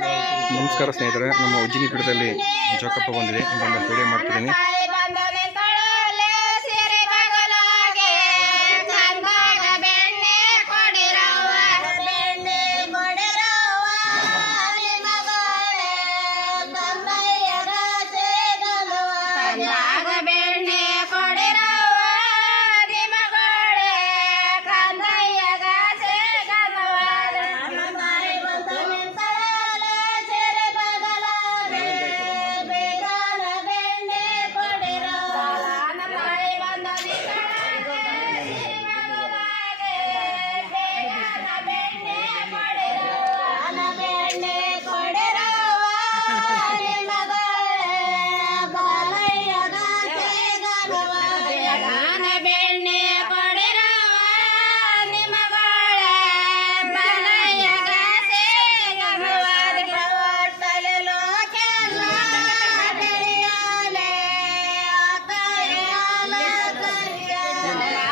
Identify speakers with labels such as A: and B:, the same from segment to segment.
A: ನಮಸ್ಕಾರ ಸ್ನೇಹಿತರೆ ನಮ್ಮ ಉಜ್ಜಿನಿ ಪೀಠದಲ್ಲಿ ಜೋಕಪ್ಪ ಬಂದಿದೆ. ಬಂದು ವಿಡಿಯೋ ಮಾಡ್ತಿದ್ದೀನಿ.
B: Amen.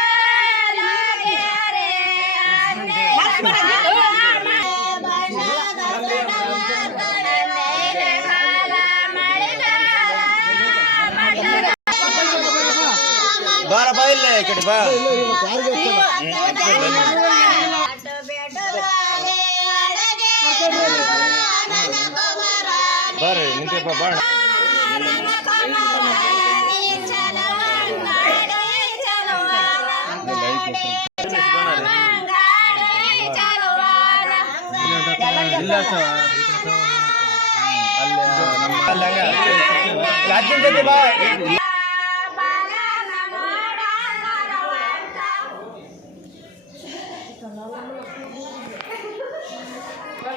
B: ಈ ಕಡೆ ಬಾ. ಬರ್ರಿ ನಿಂತಪ್ಪ ಬಾಣ ಇಲ್ಲ ಅಲ್ಲಿ ನಮ್ಮ ಅಲ್ಲಿ ಹಂಗ ರಾಜ್ಯದ ಜೊತೆ ಬಾ?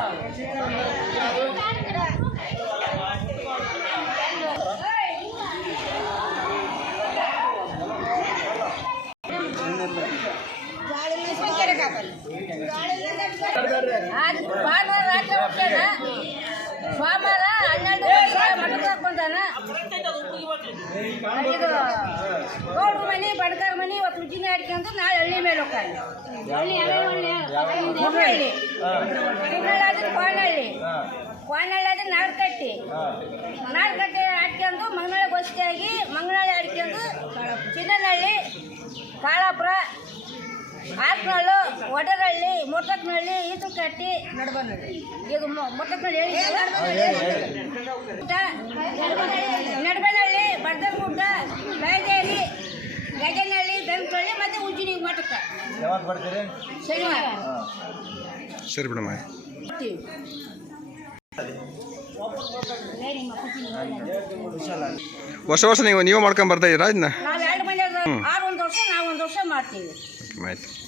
C: Tchau. ಇದು ಗೌಡ್ರ ಮನೆ ಬಡ್ಕರ್ ಮನೆ ಇವತ್ತು ಉಜ್ಜಿನ ಅಡ್ಕೊಂಡು ನಾಳೆ ಹಳ್ಳಿ ಮೇಲೆ ಹೋಗ್ತಾನೆ ಹಳ್ಳಿ ಹುಬ್ಳಳ್ಳಿ ಆದ್ರೆ ಕೋನಹಳ್ಳಿ ಕೋನಹಳ್ಳಿ ಆದ್ರೆ ನಾಡ್ಕಟ್ಟಿ ನಾಡ್ಕಟ್ಟಿ ಆಡ್ಕೊಂಡು ಮಂಗಳ ಗೋಷ್ಠಿಯಾಗಿ ಮಂಗನಾಳೆ ಆಡ್ಕೊಂಡು ಚಿನ್ನನಹಳ್ಳಿ ಕಾಳಾಪುರ ಆತ್ನಳ್ಳು ಒಡರಳ್ಳಿ ಮುಟ್ಟಕ್ನಹಳ್ಳಿ ಈತುಕಟ್ಟಿ ಕಟ್ಟಿ ಈಗ ಮುಟ್ಟಕ್ನಹಳ್ಳಿ ಹೇಳಿ. ನಡಬನಹಳ್ಳಿ ಬರ್ದಗುಡ್ಡ ಬೇದೇರಿ ಗಜನಹಳ್ಳಿ ದಂಕಳ್ಳಿ ಮತ್ತೆ ಉಜ್ಜಿನಿ ಮಠಕ್ಕೆ.
B: ಬರ್ತೀರಿ?
C: ಶನಿವಾರ.
A: ಸರಿ ಬಿಡಮ್ಮ. ವರ್ಷ ವರ್ಷ ನೀವು ನೀವು ಮಾಡ್ಕೊಂಡು ಬರ್ತಾ ಇದ್ದೀರಾ ಇದನ್ನ
C: ನಾವು ಎರಡು ಮಂದಿ ಆರು ಒಂದು ವರ್ಷ ನಾವು ಒಂದು ವರ್ಷ ಮಾಡ್ತೀವಿ.
A: Right